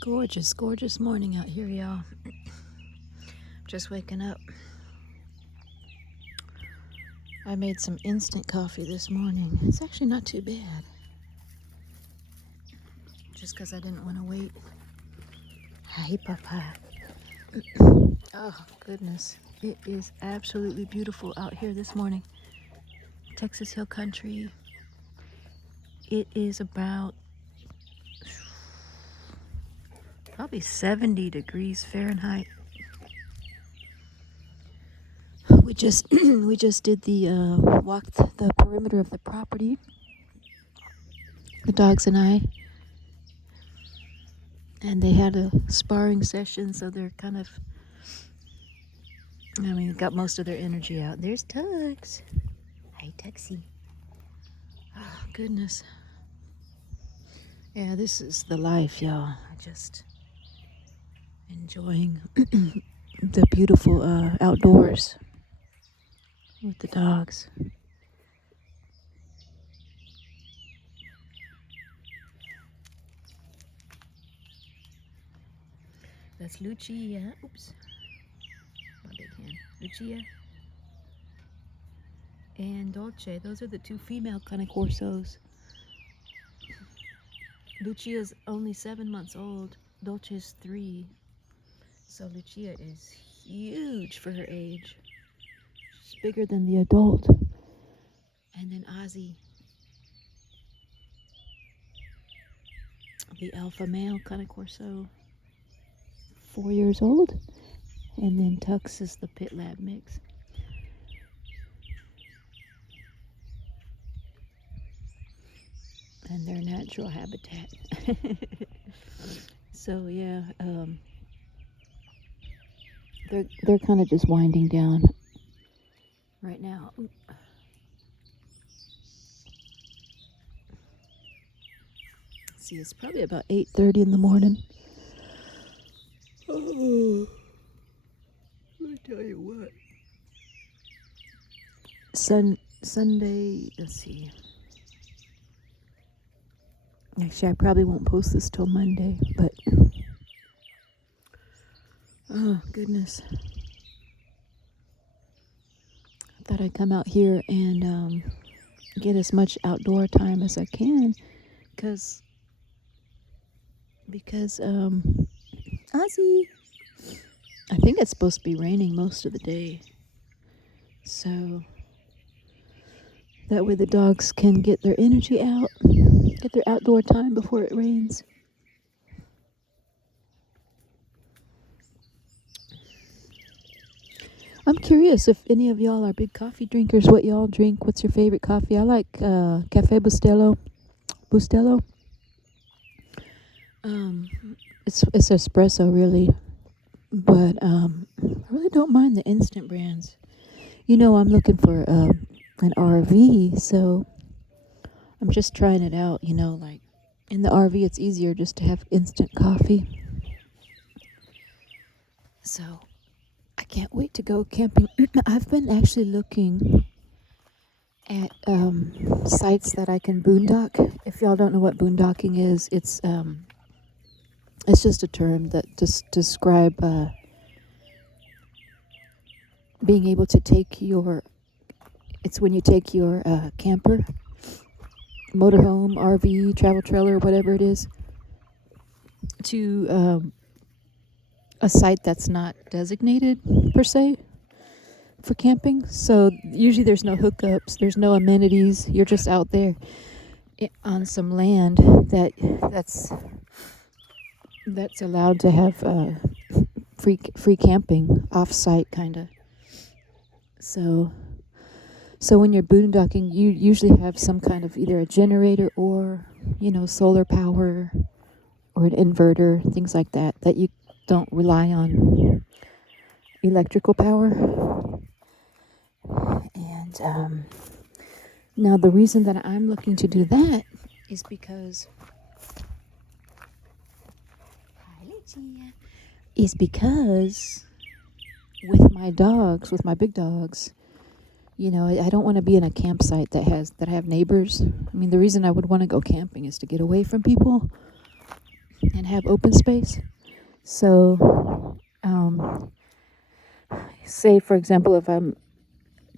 Gorgeous, gorgeous morning out here, y'all. Just waking up. I made some instant coffee this morning. It's actually not too bad. Just because I didn't want to wait. Hi, Papa. Oh, goodness. It is absolutely beautiful out here this morning. Texas Hill Country. It is about probably 70 degrees Fahrenheit. We just did the walked the perimeter of the property. The dogs and I. And they had a sparring session, so they're kind of, got most of their energy out. There's Tux. Hi, Tuxie. Oh, goodness. Yeah, this is the life, y'all. Just enjoying the beautiful outdoors with the dogs. That's Lucia. Oops. My big hand. Lucia and Dolce. Those are the two female Cane Corsos. Lucia's only 7 months old. Dolce's 3. So Lucia is huge for her age. She's bigger than the adult. And then Ozzy, the alpha male Cane Corso, 4 years old. And then Tux is the pit lab mix. And their natural habitat. So yeah, they're kind of just winding down right now. Ooh. See, it's probably about 8:30 in the morning. Oh, let me tell you what. Sunday, let's see. Actually, I probably won't post this till Monday, but oh, goodness. I thought I'd come out here and get as much outdoor time as I can because Ozzy, I think it's supposed to be raining most of the day. So that way the dogs can get their energy out, get their outdoor time before it rains. I'm curious if any of y'all are big coffee drinkers, what y'all drink. What's your favorite coffee? I like Cafe Bustelo. It's espresso, really. But I really don't mind the instant brands. I'm looking for an RV, so I'm just trying it out. Like in the RV, it's easier just to have instant coffee. So I can't wait to go camping. I've been actually looking at sites that I can boondock. If y'all don't know what boondocking is, it's just a term that just describe being able to take it's when you take your camper, motorhome, RV, travel trailer, whatever it is, to a site that's not designated per se for camping. So usually there's no hookups, there's no amenities. You're just out there on some land that's allowed to have free camping, off-site kind of. So when you're boondocking, you usually have some kind of either a generator or solar power or an inverter, things like that you don't rely on electrical power. And now the reason that I'm looking to do that is because with my big dogs, You know, I don't want to be in a campsite that have neighbors. I mean, the reason I would want to go camping is to get away from people and have open space. So, say for example, if I'm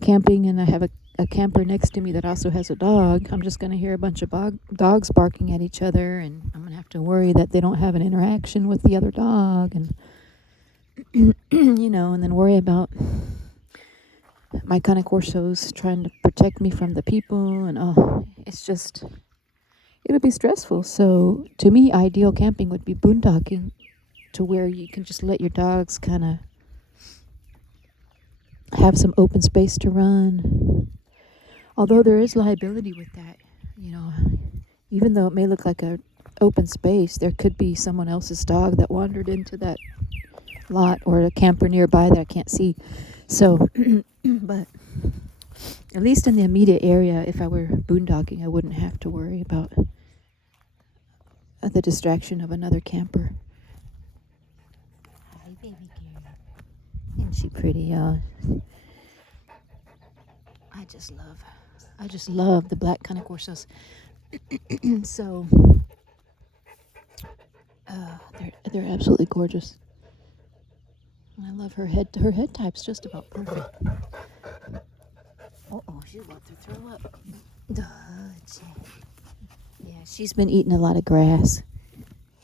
camping and I have a camper next to me that also has a dog, I'm just going to hear a bunch of dogs barking at each other, and I'm going to have to worry that they don't have an interaction with the other dog, and you know, and then worry about my Cane Corsos trying to protect me from the people, and it's just, it'll be stressful. So to me, ideal camping would be boondocking, to where you can just let your dogs kind of have some open space to run. Although there is liability with that, you know, even though it may look like a open space, there could be someone else's dog that wandered into that lot, or a camper nearby that I can't see. So, but at least in the immediate area, if I were boondocking, I wouldn't have to worry about the distraction of another camper. Hi, baby girl. Isn't she pretty, y'all? I just love the black Cane Corsos. So, they're absolutely gorgeous. I love her head. Her head type's just about perfect. She's about to throw up. Yeah, she's been eating a lot of grass,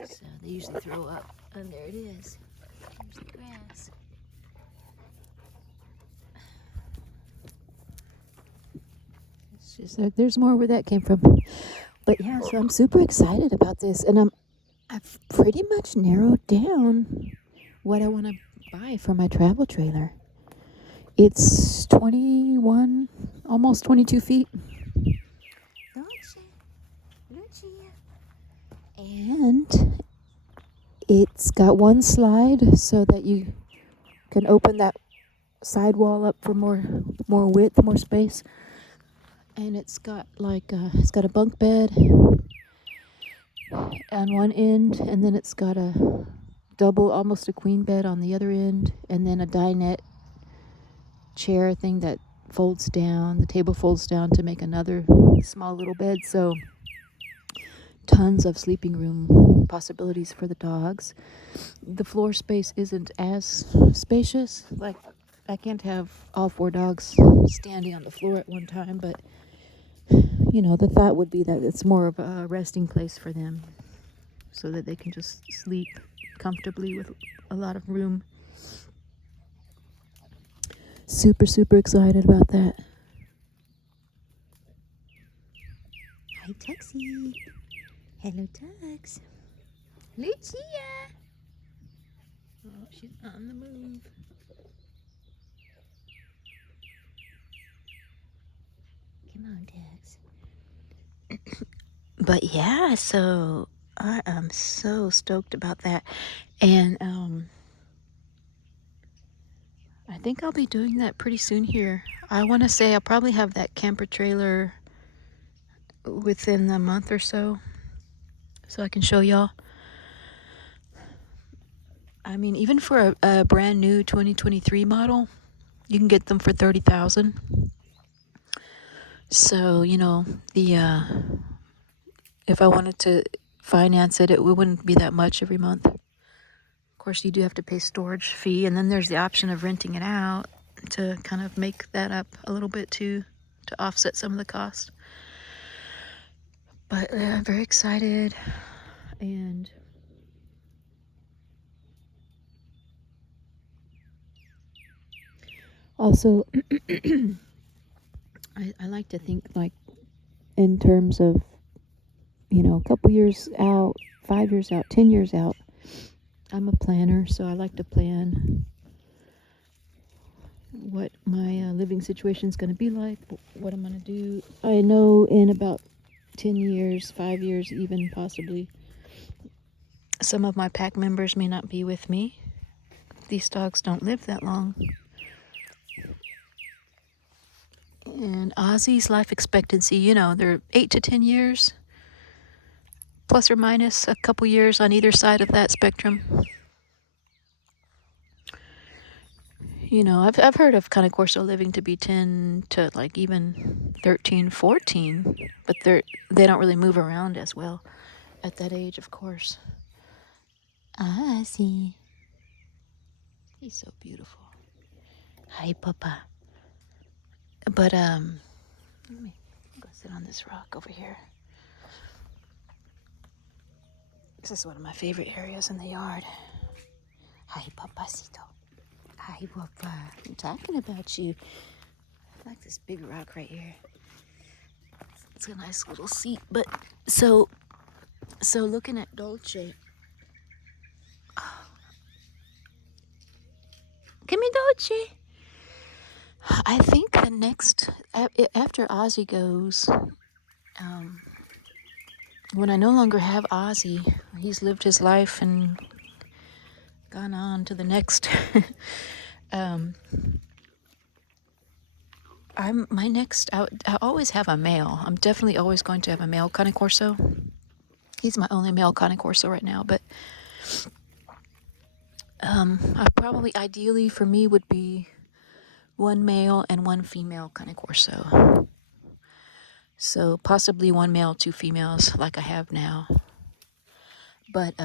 so they usually throw up. And there it is. There's the grass. It's just like there's more where that came from. But yeah, so I'm super excited about this, and I've pretty much narrowed down what I want to buy for my travel trailer. It's 21, almost 22 feet. And it's got one slide so that you can open that sidewall up for more width, more space. And it's got it's got a bunk bed on one end, and then it's got a double, almost a queen bed on the other end, and then a dinette chair thing that folds down. The table folds down to make another small little bed. So tons of sleeping room possibilities for the dogs. The floor space isn't as spacious. Like, I can't have all 4 dogs standing on the floor at one time, but you know, the thought would be that it's more of a resting place for them, so that they can just sleep comfortably with a lot of room. Super, super excited about that. Hi, Tuxie. Hello, Tux. Lucia. Oh, she's on the move. Come on, Tux. But yeah, so I am so stoked about that. And I think I'll be doing that pretty soon here. I want to say I'll probably have that camper trailer within a month or so I can show y'all. I mean, even for a brand new 2023 model, you can get them for $30,000. So, you know, if I wanted to finance it, it wouldn't be that much every month. Of course, you do have to pay storage fee, and then there's the option of renting it out to kind of make that up a little bit too, to offset some of the cost. But I'm very excited, and also I like to think, like, in terms of, you know, a couple years out, 5 years out, 10 years out. I'm a planner, so I like to plan what my living situation is going to be like, what I'm going to do. I know in about 10 years, 5 years even, possibly, some of my pack members may not be with me. These dogs don't live that long. And Ozzy's life expectancy, you know, they're 8 to 10 years, plus or minus a couple years on either side of that spectrum. You know, I've heard of Cane Corso living to be 10 to like even 13, 14, but they don't really move around as well at that age, of course. Ah, I see. He's so beautiful. Hi, Papa. But let me go sit on this rock over here. This is one of my favorite areas in the yard. Hi, Papacito. Hi, Papa. I'm talking about you. I like this big rock right here. It's a nice little seat. But so looking at Dolce. Give me Dolce. I think the next after Ozzy goes, when I no longer have Ozzy, he's lived his life and gone on to the next. I always have a male. I'm definitely always going to have a male Cane Corso. He's my only male Cane Corso right now, but I probably ideally for me would be one male and one female Cane Corso. So possibly one male, two females, like I have now. But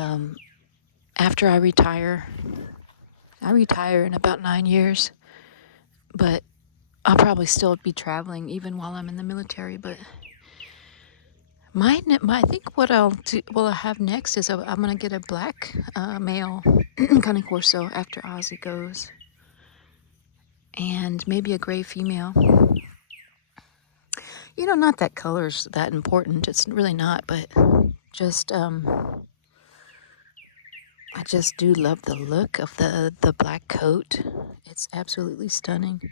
after I retire in about 9 years, but I'll probably still be traveling even while I'm in the military. But I think what I'll have next is I'm gonna get a black male Cane Corso after Ozzy goes, and maybe a gray female. You know, not that color's that important. It's really not, but just I just do love the look of the black coat. It's absolutely stunning,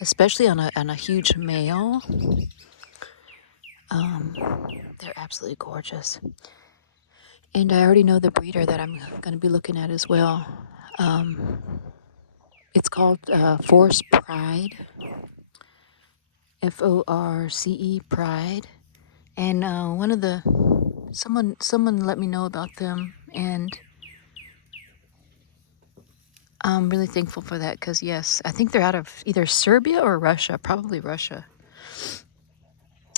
especially on a huge male. They're absolutely gorgeous. And I already know the breeder that I'm going to be looking at as well. It's called Force Pride, Force Pride, and someone let me know about them, and I'm really thankful for that because yes, I think they're out of either Serbia or Russia, probably Russia.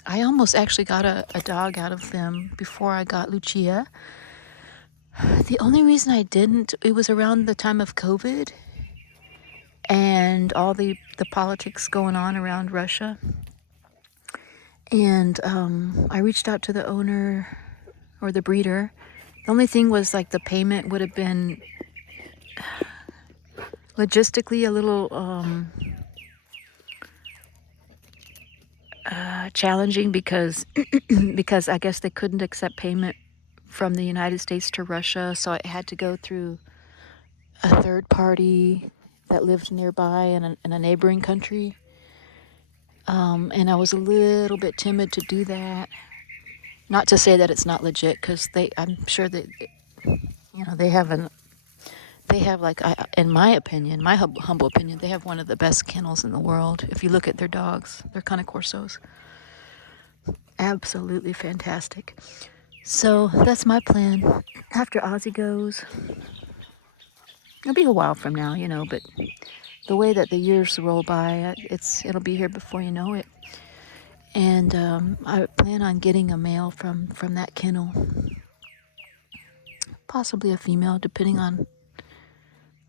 I almost actually got a dog out of them before I got Lucia. The only reason I didn't, it was around the time of COVID and all the politics going on around Russia. And I reached out to the owner or the breeder. The only thing was like the payment would have been logistically a little challenging because I guess they couldn't accept payment from the United States to Russia, so it had to go through a third party that lived nearby in a neighboring country. And I was a little bit timid to do that. Not to say that it's not legit, because I'm sure that, you know, they have like, in my opinion, my humble opinion, they have one of the best kennels in the world. If you look at their dogs, they're Cane Corsos. Absolutely fantastic. So that's my plan. After Ozzy goes, it'll be a while from now, you know, but the way that the years roll by, it'll be here before you know it. And I plan on getting a male from that kennel, possibly a female, depending on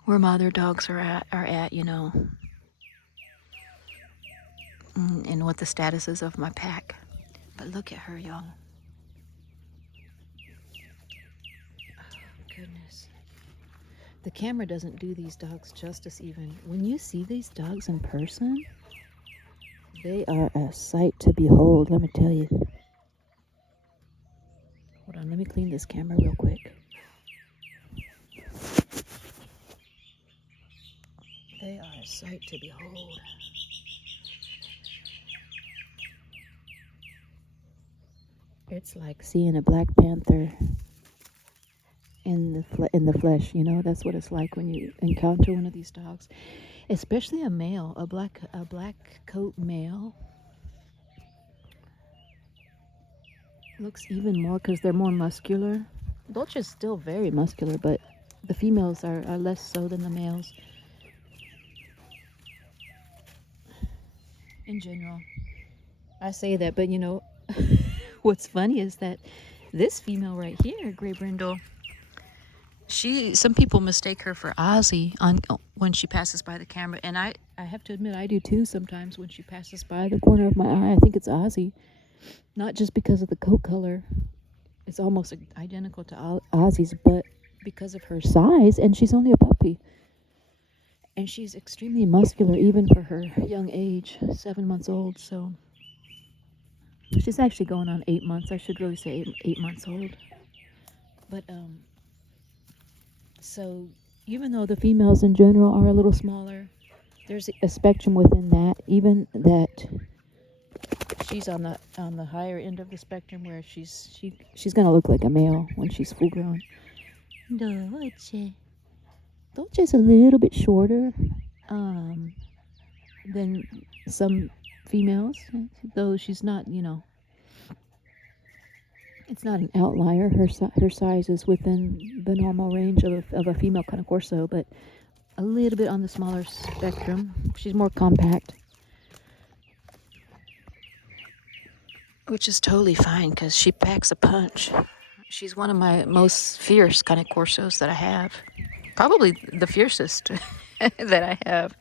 where my other dogs are at, you know, and what the status is of my pack. But look at her, y'all. Oh, goodness. The camera doesn't do these dogs justice even. When you see these dogs in person, they are a sight to behold, let me tell you. Hold on, let me clean this camera real quick. They are a sight to behold. It's like seeing a Black Panther in the flesh, you know. That's what it's like when you encounter one of these dogs, especially a male, a black coat male. Looks even more because they're more muscular. Dolce's still very muscular, but the females are less so than the males. in general. I say that, but what's funny is that this female right here, gray brindle, some people mistake her for Ozzy when she passes by the camera, and I have to admit I do too sometimes. When she passes by the corner of my eye, I think it's Ozzy, not just because of the coat color. It's almost identical to Ozzy's, but because of her size, and she's only a puppy. And she's extremely muscular even for her young age, 7 months old, so she's actually going on 8 months. I should really say 8 months old. But so even though the females in general are a little smaller, there's a spectrum within that. Even that she's on the higher end of the spectrum, where she's gonna look like a male when she's full grown. Dolce's a little bit shorter than some females, though she's not, it's not an outlier. Her size is within the normal range of a female Cane Corso, but a little bit on the smaller spectrum. She's more compact, which is totally fine because she packs a punch. She's one of my most fierce Cane Corsos that I have. Probably the fiercest that I have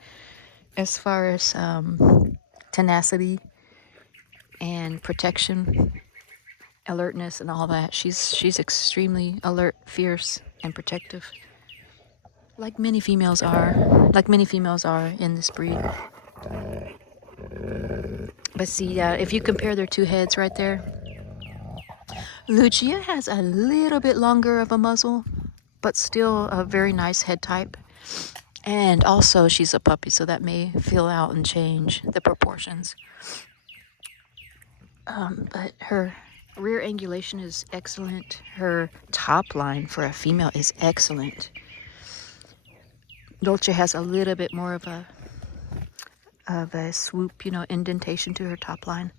as far as tenacity and protection, alertness, and all that. She's extremely alert, fierce, and protective, like many females are in this breed. But see, if you compare their two heads right there, Lucia has a little bit longer of a muzzle, but still a very nice head type. And also she's a puppy, so that may fill out and change the proportions. But her rear angulation is excellent. Her top line for a female is excellent. Dolce has a little bit more of a swoop, indentation to her top line.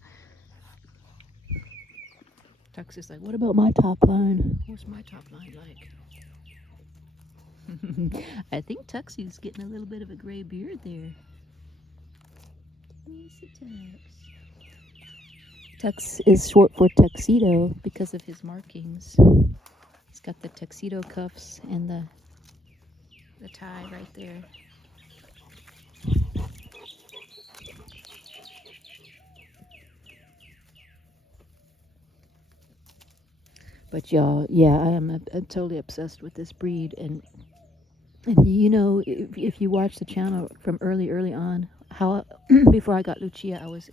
Tux is like, what about my top line? What's my top line like? I think Tuxie's getting a little bit of a gray beard there. Yes, Tux. Tux is short for tuxedo because of his markings. He's got the tuxedo cuffs and the tie right there. But y'all, yeah, I am totally obsessed with this breed, and if you watch the channel from early on, how before I got Lucia, I was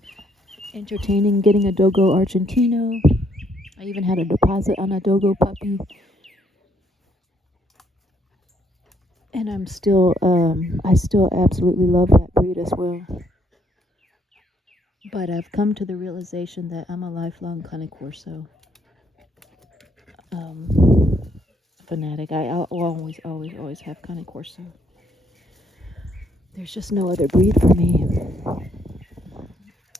entertaining getting a Dogo Argentino. I even had a deposit on a Dogo puppy, and I still absolutely love that breed as well. But I've come to the realization that I'm a lifelong Cane Corso fanatic. I'll always have Cane Corso. There's just no other breed for me.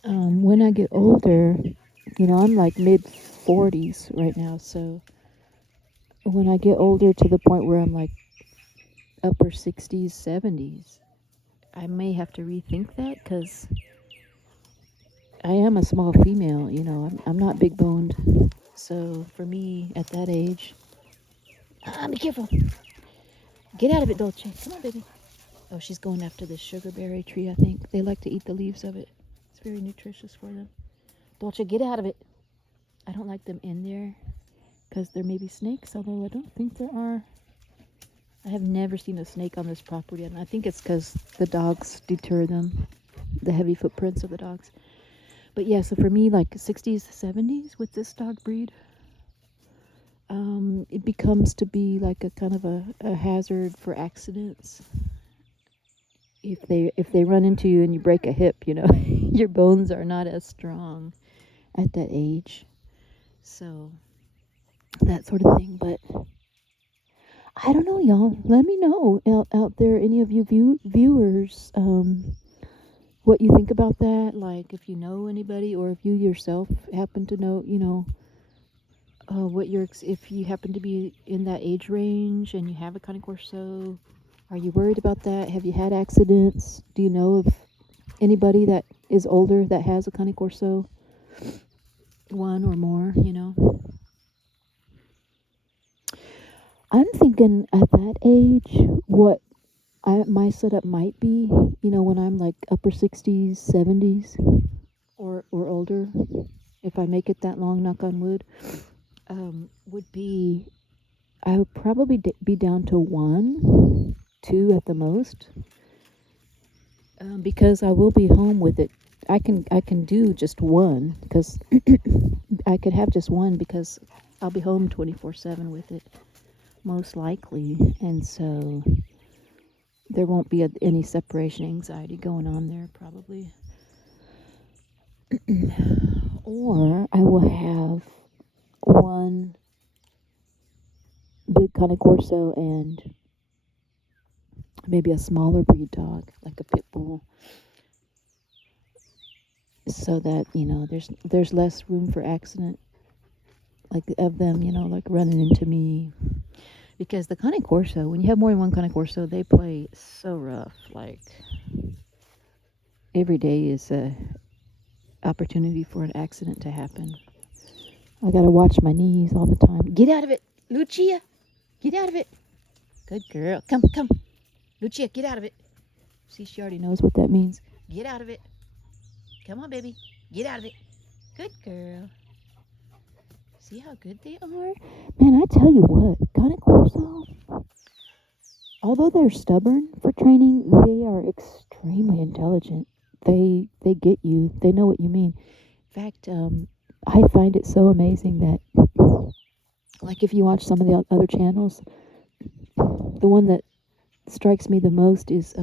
When I get older, I'm like mid-40s right now, so when I get older to the point where I'm like upper 60s, 70s, I may have to rethink that, because I am a small female, I'm not big boned. So for me at that age, be careful. Get out of it, Dolce. Come on, baby. Oh, she's going after this sugarberry tree, I think. They like to eat the leaves of it. It's very nutritious for them. Dolce, get out of it. I don't like them in there because there may be snakes, although I don't think there are. I have never seen a snake on this property, and I think it's because the dogs deter them, the heavy footprints of the dogs. But yeah, so for me, like 60s, 70s with this dog breed, it becomes to be like a kind of a hazard for accidents. If they run into you and you break a hip, your bones are not as strong at that age. So that sort of thing. But I don't know, y'all. Let me know out there, any of you viewers, what you think about that. Like, if you know anybody, or if you yourself happen to know, if you happen to be in that age range and you have a Cane Corso, are you worried about that? Have you had accidents? Do you know of anybody that is older that has a Cane Corso, one or more, I'm thinking at that age, what my setup might be, when I'm like upper 60s, 70s, or older, if I make it that long, knock on wood, would be, I would probably be down to 1, 2 at the most, because I will be home with it. I can do just one, because I could have just one because I'll be home 24/7 with it, most likely, and so there won't be any separation anxiety going on there, probably. Or I will have one big Cane Corso and maybe a smaller breed dog, like a Pitbull, so that there's less room for accident, like of them, like running into me. Because the Cane Corso, when you have more than one Cane Corso, they play so rough. Like every day is a opportunity for an accident to happen. I gotta watch my knees all the time. Get out of it, Lucia! Get out of it! Good girl. Come. Lucia, get out of it. See, she already knows what that means. Get out of it. Come on, baby. Get out of it. Good girl. See how good they are? Man, I tell you what, Cane Corso, although they're stubborn for training, they are extremely intelligent. They get you. They know what you mean. In fact, I find it so amazing that, like, if you watch some of the other channels, the one that strikes me the most is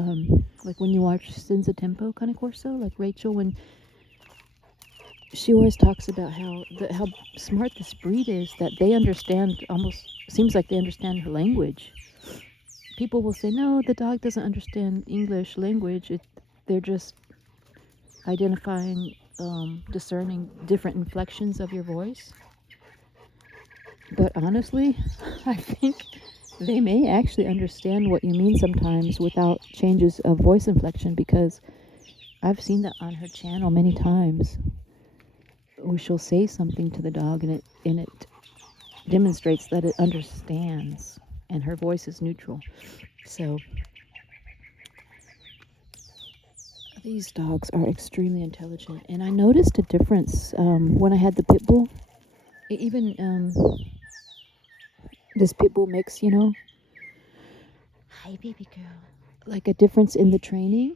like when you watch Senza Tempo Cane Corso, like Rachel, when she always talks about how smart this breed is, that they understand, almost seems like they understand her language. People will say, no, the dog doesn't understand English language. They're just identifying, discerning different inflections of your voice. But honestly, I think they may actually understand what you mean sometimes without changes of voice inflection, because I've seen that on her channel many times, where she'll say something to the dog and it demonstrates that it understands, and her voice is neutral. So these dogs are extremely intelligent, and I noticed a difference when I had the Pitbull. Even this Pitbull mix, Hi, baby girl. Like a difference in the training.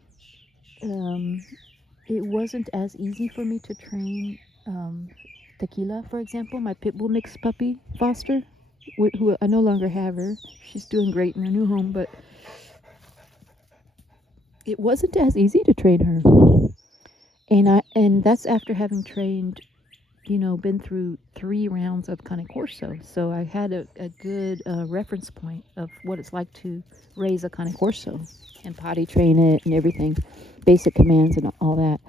It wasn't as easy for me to train Tequila, for example, my Pitbull mix puppy, Foster, who I no longer have her. She's doing great in her new home, but it wasn't as easy to train her. And that's after having trained, been through 3 rounds of Cane Corso. So I had a good reference point of what it's like to raise a Cane Corso and potty train it and everything, basic commands and all that.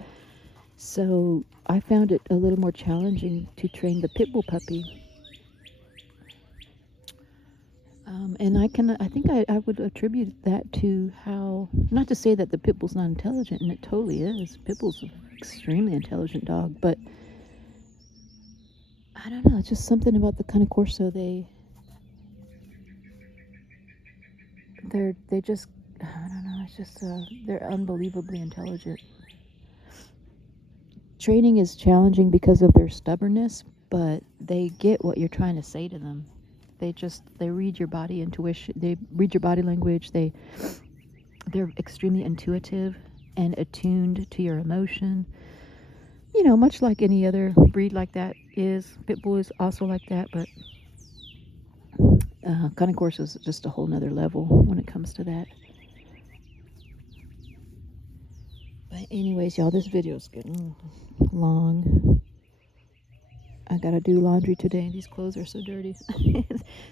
So I found it a little more challenging to train the Pitbull puppy. And I think I would attribute that to how, not to say that the Pitbull's not intelligent, and it totally is. Pitbull's an extremely intelligent dog, but I don't know, it's just something about the Cane Corso. They just, I don't know, it's just, they're unbelievably intelligent. Training is challenging because of their stubbornness, but they get what you're trying to say to them. They read your body intuition, they read your body language, they're extremely intuitive and attuned to your emotion. Much like any other breed like that is. Pitbull is also like that, but Cane Corso is just a whole nother level when it comes to that. But anyways, y'all, this video is getting long. I gotta do laundry today. These clothes are so dirty.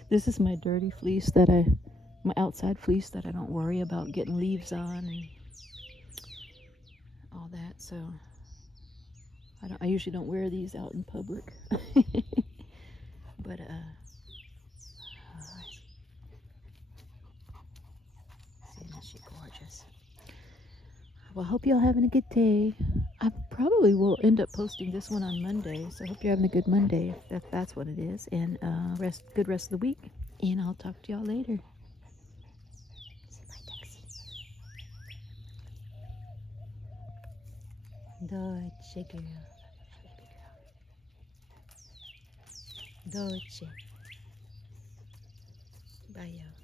This is my dirty fleece my outside fleece that I don't worry about getting leaves on and all that. So I usually don't wear these out in public. But isn't she gorgeous? Well, I hope y'all having a good day. I probably will end up posting this one on Monday, so I hope you're having a good Monday, if that's what it is, and good rest of the week. And I'll talk to y'all later. See my taxi. Dolce girl, baby girl. Dolce. Bye, y'all.